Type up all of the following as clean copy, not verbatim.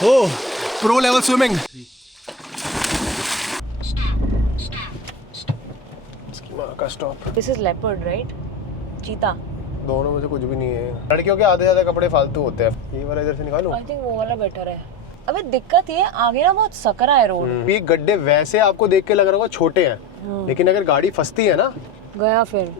Oh, pro level swimming. का stop. This is leopard, right? चीता। दोनों में से कुछ भी नहीं है। लड़कियों के आधे ज्यादा कपड़े फालतू होते हैं। ये वाला इधर से निकालूं? I think वो वाला बेटर है। अबे दिक्कत ये आगे ना बहुत सकरा है रोड। ये गड्ढे वैसे आपको देख के लग रहा होगा छोटे हैं, लेकिन अगर गाड़ी फंसती है ना, गया फिर।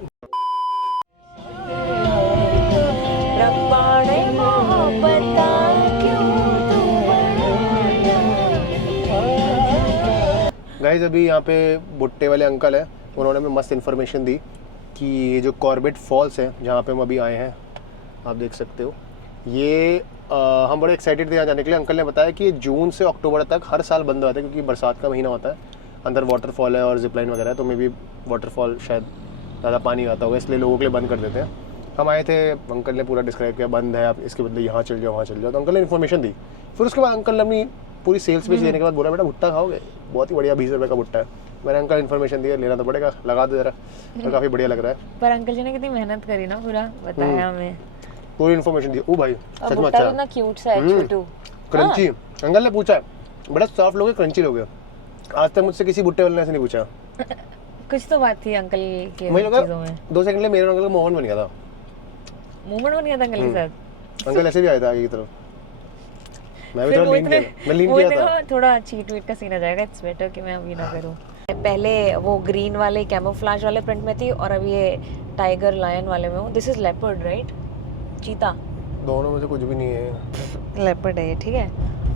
गाइस अभी यहाँ पे भुट्टे वाले अंकल हैं, उन्होंने हमें मस्त इन्फॉर्मेशन दी कि ये जो कॉर्बेट फॉल्स है जहाँ पे हम अभी आए हैं, आप देख सकते हो, ये हम बड़े एक्साइटेड थे यहाँ जाने के लिए। अंकल ने बताया कि ये जून से अक्टूबर तक हर साल बंद होता है क्योंकि बरसात का महीना होता है, अंदर वाटरफॉल है और जिपलाइन वगैरह है, तो मे भी वाटरफॉल शायद ज़्यादा पानी आता होगा इसलिए लोगों के लिए बंद कर देते हैं। हम आए थे, अंकल ने पूरा डिस्क्राइब किया बंद है, आप इसके बदले यहाँ चल जाओ वहाँ चल जाओ, तो अंकल ने इन्फॉर्मेशन दी। फिर उसके बाद अंकल ने अपनी पूरी सेल्स पेज देने के बाद बोला बेटा भुट्टा खाओगे, बहुत ही बढ़िया 20 रुपये का भुट्टा है। मैंने अंकल इन्फॉर्मेशन दी, लेना तो पड़ेगा, लगा दो जरा, तो काफ़ी बढ़िया लग रहा है। पर अंकल जी ने कितनी मेहनत करी ना, पूरा बताया हमें, पूरी इन्फॉर्मेशन दी। ओ भाई सच में अच्छा, कितना क्यूट सा है, छोटू क्रंची। अंकल ने पूछा बड़ा सॉफ्ट लोगे क्रंची लोगे, आज तक मुझसे किसी भुट्टे वाले ने ऐसे नहीं पूछा। कुछ तो बात थी अंकल के मुझे लगा चीजों में। 2 सेकंड लिए मेरे अंकल का मोहन बन गया था, मूवमेंट बन गया था अंकल के साथ। अंकल ऐसे भी आया था आगे की तरफ, मैं भी फिर थोड़ा लीन किया, मैं लीन किया था। थोड़ा चीट वीट का सीन आ जाएगा, इट्स बेटर कि मैं अभी ना करूं। पहले वो ग्रीन वाले कैमोफ्लेज वाले प्रिंट में थी और अब ये टाइगर लायन वाले में हूँ। This is leopard right? चीता। दोनों में से कुछ भी नहीं है, लेपर्ड है ये, ठीक है,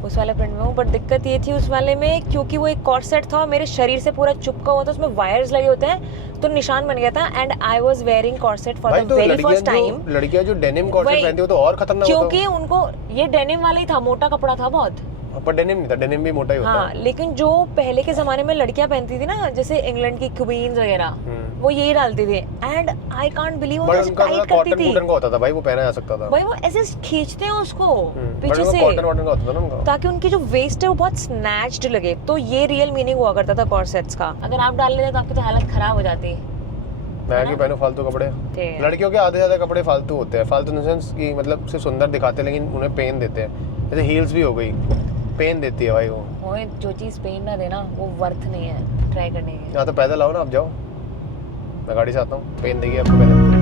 उस वाले प्रिंट में हूँ। बट दिक्कत ये थी उस वाले में, क्योंकि वो एक कॉर्सेट था और मेरे शरीर से पूरा चिपका हुआ था, उसमें वायर्स लगे होते हैं, तो निशान बन गया था। And I was wearing corset for the very first time. लड़कियां जो डेनिम कॉर्सेट पहनती हो तो और खतरनाक होता है, क्योंकि उनको ये डेनिम वाला ही था, मोटा कपड़ा था बहुत। पर डेनिम नहीं था, डेनिम भी मोटा ही होता है। हाँ, लेकिन जो पहले के जमाने में लड़कियां पहनती थी ना, जैसे इंग्लैंड की क्वींस वगैरह, वो यही डालती थी। एंड आई कांट बिलीव वो ऐसे टाइट करती थी। कॉटन का होता था भाई, वो पहना जा सकता था भाई, वो ऐसे खींचते हैं उसको पीछे से, कॉटन का होता था ना उनका, ताकि उनकी जो वेस्ट है वो बहुत स्नैच्ड लगे। तो ये रियल मीनिंग हुआ करता था कॉर्सेट्स का। अगर आप डाल लेते तो आपकी तो हालत खराब हो जाती। मैं क्यों पहनूं फालतू कपड़े? लड़कियों के आधे ज्यादा कपड़े फालतू होते हैं, फालतू इन द सेंस कि मतलब सिर्फ सुंदर दिखाते हैं लेकिन उन्हें पेन देते हैं। जैसे हील्स भी हो गई, पेन देती है भाई वो जो चीज पेन ना देना वो वर्थ नहीं है ट्राई करने की। यहाँ तो पैदल आओ ना, आप जाओ, मैं गाड़ी से आता हूँ, पेन देगी आपको पहले।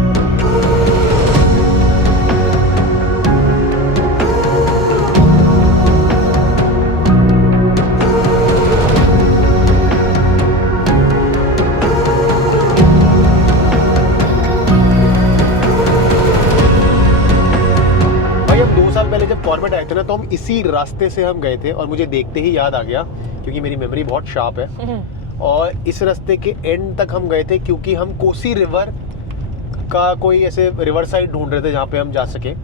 पहले जब कॉर्बेट आए थे ना, तो हम इसी रास्ते से हम गए थे और मुझे देखते ही याद आ गया क्योंकि मेरी मेमोरी बहुत शार्प है। और इस रास्ते के एंड तक हम गए थे क्योंकि हम कोसी रिवर का कोई ऐसे रिवर साइड ढूंढ रहे थे जहाँ पे हम जा सके।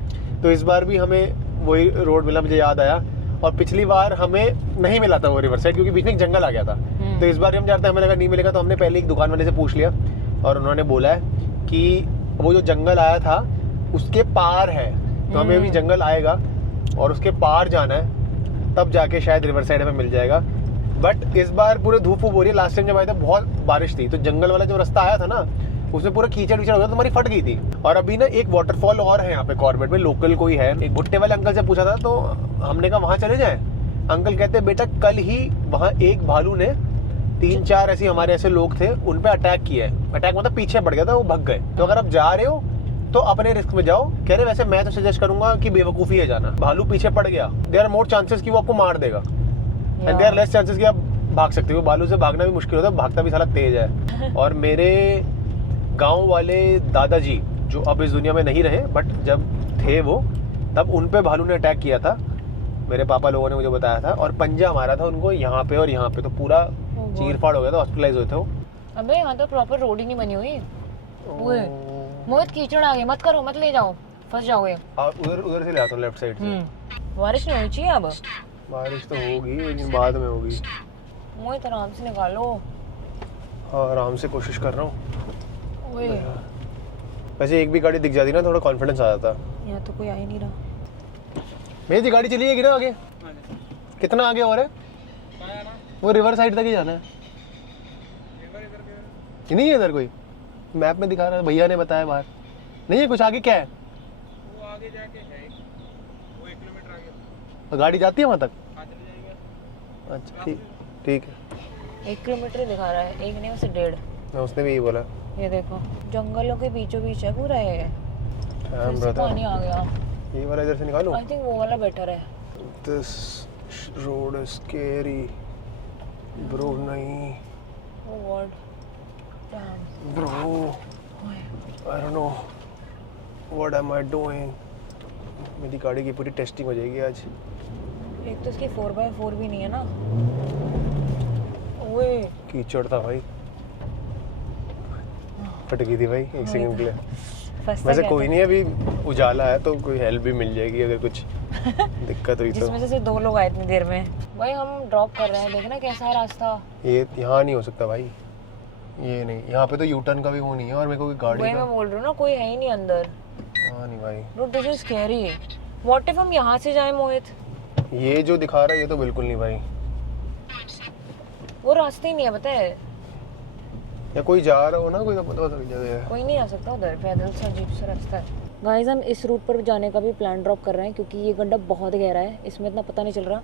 तो इस बार भी हमें वही रोड मिला, मुझे याद आया। और पिछली बार हमें नहीं मिला था वो रिवर साइड क्योंकि बीच में एक जंगल आ गया था। तो इस बार हम जाते हमें लगा नहीं मिलेगा, तो हमने पहले एक दुकान वाले से पूछ लिया और उन्होंने बोला है कि वो जो जंगल आया था उसके पार है, तो हमें भी जंगल आएगा और उसके पार जाना है, तब जाके शायद रिवर साइड में मिल जाएगा। बट इस बार पूरे धूप हो रही है। लास्ट टाइम जब आए थे बहुत बारिश थी, तो जंगल वाला जो रास्ता आया था ना उसमें पूरा कीचड़ विचड़ हो गया, तो हमारी फट गई थी। और अभी ना एक वाटरफॉल और है यहाँ पे कॉर्बेट में, लोकल कोई है। एक भुट्टे वाले अंकल से पूछा था तो हमने कहा वहाँ चले जाए। अंकल कहते बेटा कल ही वहाँ एक भालू ने 3-4 ऐसे हमारे ऐसे लोग थे उन पे अटैक किया है। अटैक मतलब पीछे पड़ गया था, वो भाग गए। तो अगर आप जा रहे हो तो अपने रिस्क में जाओ। कह रहे वैसे मैं तो सजेस्ट करूंगा कि बेवकूफी है जाना, भालू पीछे पड़ गया, देयर आर मोर चांसेस कि वो आपको मार देगा and there are less chances कि आप भाग सकते हो। भालू से भागना भी मुश्किल होता है, भागता भी साला तेज है। और मेरे गांव वाले दादाजी जो अब इस दुनिया में नहीं रहे, बट जब थे वो, तब उन पे भालू ने अटैक किया था, मेरे पापा लोगों ने मुझे बताया था, और पंजा मारा था उनको यहाँ पे और यहाँ पे, तो पूरा चीर फाड़ हो गया था, हॉस्पिटलाइज हुए थे वो। अबे यहाँ तो प्रॉपर रोड ही नहीं बनी हुई। मोहित कीचड़ आ गया, मत करो, मत ले जाओ, फंस जाओगे। उधर से ले आता हूँ, लेफ्ट साइड से। बारिश नहीं होनी चाहिए अब। बारिश तो होगी लेकिन बाद में होगी। मोहित आराम से निकालो। हाँ आराम से कोशिश कर रहा हूँ। वैसे एक भी गाड़ी दिख जाती ना, थोड़ा कॉन्फिडेंस आ जाता। यहाँ तो कोई आ ही नहीं रहा। मेरी जी गाड़ी चली जाएगी ना आगे? कितना आगे और है? वो रिवर साइड तक ही जाना है। नहीं है इधर कोई? मैप में दिखा रहा है, भैया ने बताया बाहर। नहीं है कुछ आगे? क्या है वो आगे जाके है, वो 1 किलोमीटर आगे। तो गाड़ी जाती है वहाँ तक? अच्छा ठीक है। 1 किलोमीटर ही दिखा रहा है, 1 नहीं वैसे 1.5। उसने भी यही बोला। ये देखो जंगलों के बीचों बीच है पूरा ये। हम फिर से पानी आ गया। ये वाला इधर से निकालो। आई थिंक वो वाला बेटर है। This road is scary bro. नहीं Oh God. Damn. Bro, I don't know what am I doing. मेरी गाड़ी की पूरी टेस्टिंग हो जाएगी आज। एक तो इसकी 4x4 भी नहीं है ना। ओए कीचड़ था भाई, फट गई थी भाई 1 सेकंड के लिए। वैसे कोई नहीं, अभी उजाला है तो कोई हेल्प भी मिल जाएगी अगर कुछ दिक्कत हुई तो। जिसमें से 2 लोग आए इतनी देर में। भाई हम ड्रॉप कर रहे हैं, देखना कैसा है रास्ता। ये यहाँ नहीं हो सकता भाई, ये नहीं, यहाँ पे तो यू टर्न का भी वो नहीं है और मेरे को कोई गाड़ी वही का। मैं बोल रही हूँ ना, कोई है ही नहीं अंदर। हाँ नहीं भाई, bro this is scary. What if हम यहाँ से जाएं मोहित? ये जो दिखा रहा है ये तो बिल्कुल नहीं भाई। वो रास्ते ही नहीं है पता है। या कोई जा रहा हो ना, कोई तो पता जगह है। कोई नहीं आ सकता उधर, पैदल से अजीब सा रास्ता है। गाइस हम इस रूट पर जाने का भी प्लान ड्रॉप कर रहे हैं क्योंकि ये गड्ढा बहुत गहरा है, इसमें इतना पता नहीं चल रहा,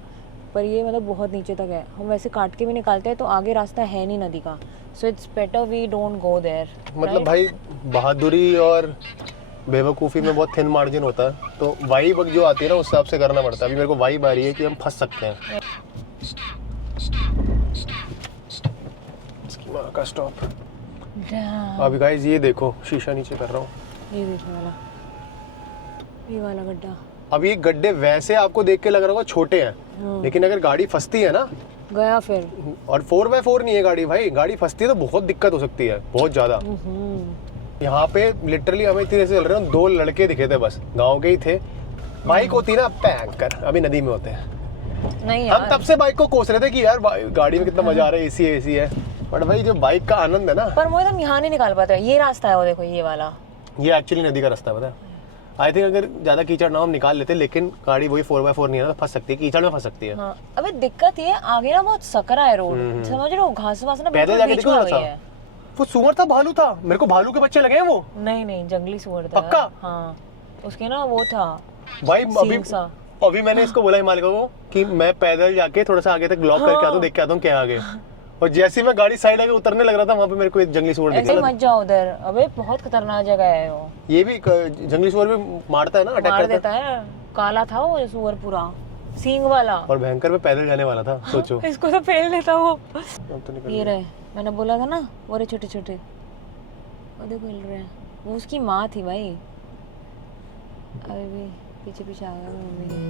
पर ये मतलब बहुत नीचे तक है। हम वैसे काट के भी निकालते हैं तो आगे रास्ता है नहीं नदी का, so it's better we don't go there. मतलब भाई बहादुरी और बेवकूफ़ी में बहुत थिन मार्जिन होता है, तो वाइब जो आती है ना उस हिसाब से करना पड़ता है। अभी मेरे को वाइब आ रही है कि हम फंस सकते हैं। इसकी माँ का स्टॉप। अभी गाइस ये देखो, शीशा नीचे कर रहा हूँ, ये देखो वाला, ये वाला गड्ढा। अब ये गड्ढे वैसे आपको देख के लग रहा होगा छोटे हैं, लेकिन अगर गाड़ी फंसती है ना, गया फिर। और 4x4 नहीं है गाड़ी भाई, गाड़ी फंसती है तो बहुत दिक्कत हो सकती है, बहुत ज्यादा। यहाँ पे लिटरली हमें इतनी देर से चल रहे हैं, 2 लड़के दिखे थे बस, गांव के ही थे। बाइक होती ना पैंक कर, अभी नदी में होते हैं। नहीं यार, हम तब से बाइक को कोस रहे थे कि यार गाड़ी में कितना मजा आ रहा है, एसी है, बट भाई जो बाइक का आनंद है ना। पर मोहित हम यहाँ नहीं निकाल पाते। ये रास्ता है वो देखो, ये वाला, ये एक्चुअली नदी का रास्ता है पता है। आई थिंक अगर ज्यादा कीचड़ ना हम निकाल लेते, लेकिन गाड़ी वही 4x4 नहीं है ना, तो फंस सकती है, कीचड़ में फंस सकती है। हाँ। अबे दिक्कत ये आगे ना बहुत सकरा है रोड, समझ रहे हो, घास वास ना पैदल जाके बीच में आ गई है। वो सुअर था, भालू था? मेरे को भालू के बच्चे लगे हैं वो। नहीं जंगली सुअर था। पक्का? हाँ, उसके ना वो था भाई अभी मैंने इसको बोला हिमालय को कि मैं पैदल जाके थोड़ा सा आगे तक ब्लॉक करके आता हूँ, देख के आता हूँ क्या आगे। और जैसे ही मैं गाड़ी साइड आके उतरने लग रहा था, वहाँ पे मेरे को एक जंगली सुअर दिखा। ऐसे मत जाओ उधर, अबे बहुत खतरनाक जगह है वो। ये भी जंगली सुअर भी मारता है ना, अटैक मार करता देता है। काला था वो सुअर पूरा, सींग वाला, और भयंकर पे पैदल जाने वाला था, सोचो। इसको तो फेल लेता वो। अब तो निकल ये रहे, मैंने बोला था ना वो रहे छोटे छोटे, वो देखो हिल रहे हैं। वो उसकी माँ थी भाई। अभी भी पीछे पीछे आ गया मम्मी के।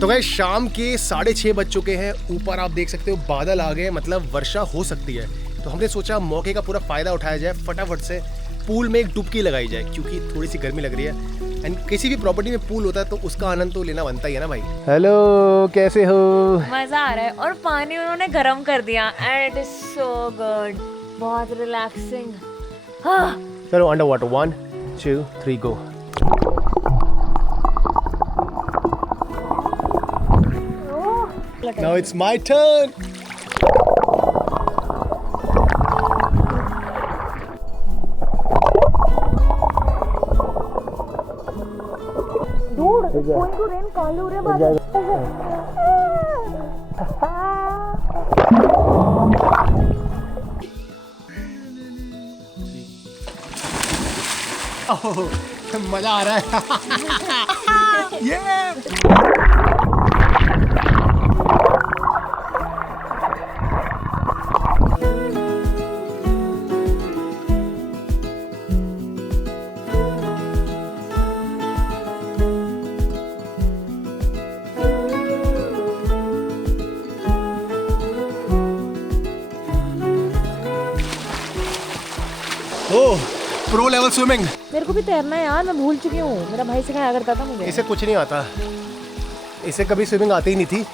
तो गाइस शाम के 6:30 बज चुके हैं, ऊपर आप देख सकते हो बादल आ गए, मतलब वर्षा हो सकती है। तो हमने सोचा मौके का पूरा फायदा उठाया जाए, फटाफट से पूल में एक डुबकी लगाई जाए, क्योंकि थोड़ी सी गर्मी लग रही है। एंड किसी भी प्रॉपर्टी में पूल होता है तो उसका आनंद तो लेना बनता ही है ना भाई। हेलो, कैसे हो? मजा आ रहा है, और पानी उन्होंने गर्म कर दिया and it is so good, बहुत रिलैक्सिंग। चलो under water, 1 2 3 go. Now it's my turn. Dude, it's going to rain, काले हो रहे बादल। मजा आ रहा है। ये प्रो लेवल स्विमिंग। मेरे को भी तैरना है यार, मैं भूल चुकी हूँ, मेरा भाई सिखाया करता था मुझे। इसे कुछ नहीं आता, इसे कभी स्विमिंग आती ही नहीं थी।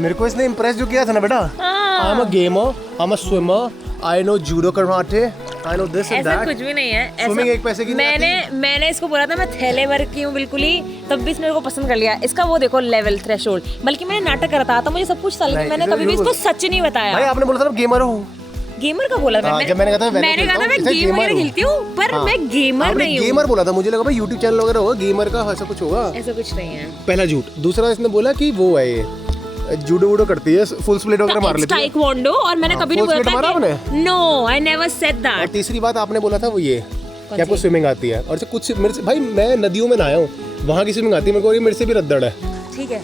मेरे को इसने इम्प्रेस जो किया था ना बेटा, I am a gamer, I am a swimmer, I know judo karate, I know this and that. ऐसा कुछ भी नहीं है। स्विमिंग 1 पैसे की मैंने इसको बोला था मैं थैले भर की हूँ बिल्कुल ही, तब भी इसने मेरे को पसंद कर लिया। इसका वो देखो लेवल थ्रेशोल्ड, बल्कि मैंने नाटक करता था, मुझे सब कुछ था, लेकिन मैंने कभी भी इसको सच नहीं बताया। भाई आपने बोला था ना गेमर हूँ, गेमर का बोला था हाँ, जब मैंने कहा था मैं गेम वगैरह खेलती हूँ पर मैं गेमर नहीं हूँ। गेमर बोला था, मुझे लगा भाई यूट्यूब चैनल वगैरह होगा, गेमर का ऐसा कुछ होगा। ऐसा कुछ नहीं है। पहला झूठ। दूसरा इसने बोला कि वो है ये जूडो वूडो करती है, फुल स्प्लिट वगैरह मार लेती है। टाइक्वांडो, और मैंने कभी नहीं बोला था। No, I never said that. और तीसरी बात आपने बोला था वो ये कि आपको स्विमिंग आती है, और कुछ मेरे से भाई मैं नदियों में नहाया हूँ, वहाँ की स्विमिंग आती है मेरे को, मेरे से भी रद्दड़ है। ठीक है,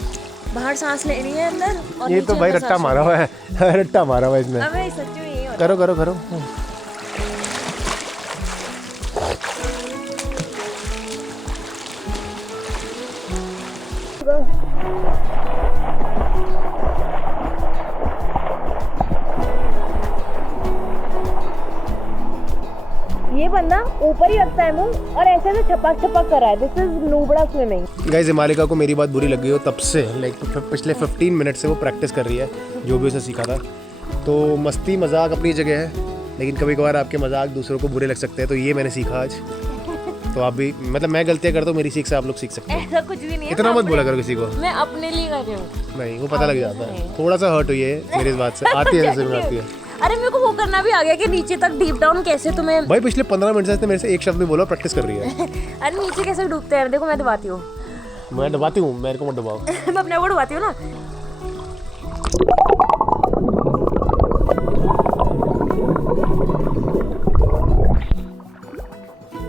बाहर सांस लेनी है अंदर और ये तो भाई रट्टा मारा हुआ है, रट्टा मारा हुआ है इसने। अबे सच्ची में यही होता है। करो करो करो। ये बंदा ऊपर ही रखता है मुंह और ऐसे में छपक छपक कर रहा है। This is Nubra swimming. Guys Himalika को मेरी बात बुरी लगी हो तब से, लाइक पिछले 15 मिनट से वो प्रैक्टिस कर रही है जो भी उसे सीखा था। तो मस्ती मजाक अपनी जगह है, लेकिन कभी कभार आपके मजाक दूसरों को बुरे लग सकते हैं, तो ये मैंने सीखा आज। तो आप भी, मतलब मैं गलतियाँ करता हूँ, मेरी सीख से आप लोग सीख सकते हैं। ऐसा कुछ भी नहीं है, इतना मत बोला करो किसी को। मैं अपने लिए कर रही हूँ। नहीं, वो पता लग जाता है, थोड़ा सा हर्ट हुई है मेरी इस बात से। आती है जैसे में आती है। अरे मेरे को वो करना भी आ गया कि नीचे तक डीप डाउन कैसे तुम्हें। भाई पिछले 15 मिनट से इसने मेरे से एक शब्द भी बोला, प्रैक्टिस कर रही है। अरे नीचे कैसे डूबते हैं, देखो मैं दबाती हूँ। मैं दबाती हूँ, मेरे को मत दबाओ। मैं अपने को डुबाती हूँ ना।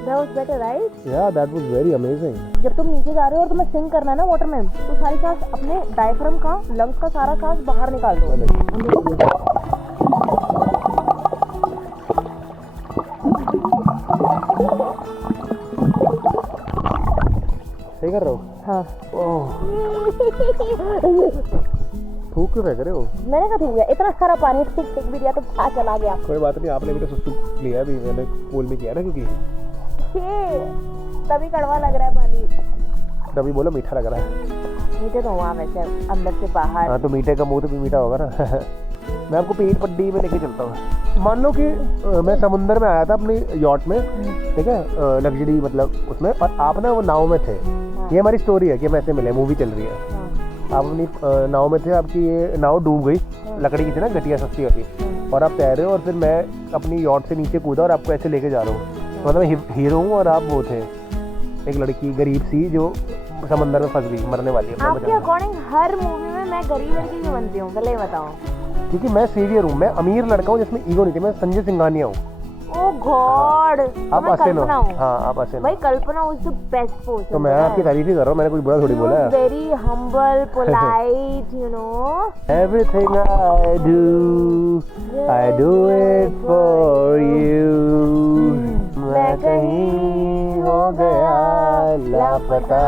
That was better, right? Yeah, that was very amazing. जब तुम नीचे जा रहे हो और तुम्हें स्विंग करना है ना वाटर में, तो सारी सांस अपने डायफ्राम का, लंग्स का सारा सांस बाहर निकाल दो। सही कर रहे हो? हाँ। थूक क्यों फेंक रहे हो? मैंने कहा थूक गया, इतना सारा पानी फेंक भी दिया तो आ चला गया। कोई बात नहीं, आपने भी तो सुसु लिया अभी, मैंने पूल में किया ना, क्योंकि तभी कड़वा लग रहा है पानी। तभी बोलो मीठा लग रहा है। मीठे तो वहाँ वैसे अंदर से बाहर। हाँ, तो मीठे का मुंह तो भी मीठा होगा ना। मैं आपको पेट पट्टी में लेके चलता हूँ। मान लो कि मैं समुंदर में आया था अपनी यॉट में, ठीक है, लग्जरी मतलब उसमें, और आप ना वो नाव में थे। ये हमारी स्टोरी है कि हम ऐसे मिले, मूवी चल रही है। आप अपनी नाव में थे, आपकी ये नाव डूब गई, लकड़ी की थी ना, घटिया सस्ती होती, और आप तैर रहे हो, और फिर मैं अपनी यॉट से नीचे कूदा और आपको ऐसे लेके जा रहा हूँ। मतलब मैं हीरो हूँ और आप वो थे, एक लड़की गरीब सी जो समंदर में फंस गई, मरने वाली है। आपके अकॉर्डिंग हर मूवी में मैं गरीब लड़की क्यों बनती हूँ, पहले बताओ। क्योंकि मैं सीवियर हूँ, मैं अमीर लड़का हूँ जिसमें ईगो नहीं थी, मैं संजय सिंघानिया हूँ। ओह गॉड, आप असेन हो। हाँ, आप असेन हो भाई। कल्पना इज द बेस्ट पर्सन। तो मैं आपकी तारीफ ही कर रहा हूँ, मैंने कुछ बुरा थोड़ी बोला है। Very humble, polite, you know. Everything I do it for you। मैं कहीं हो गया लापता।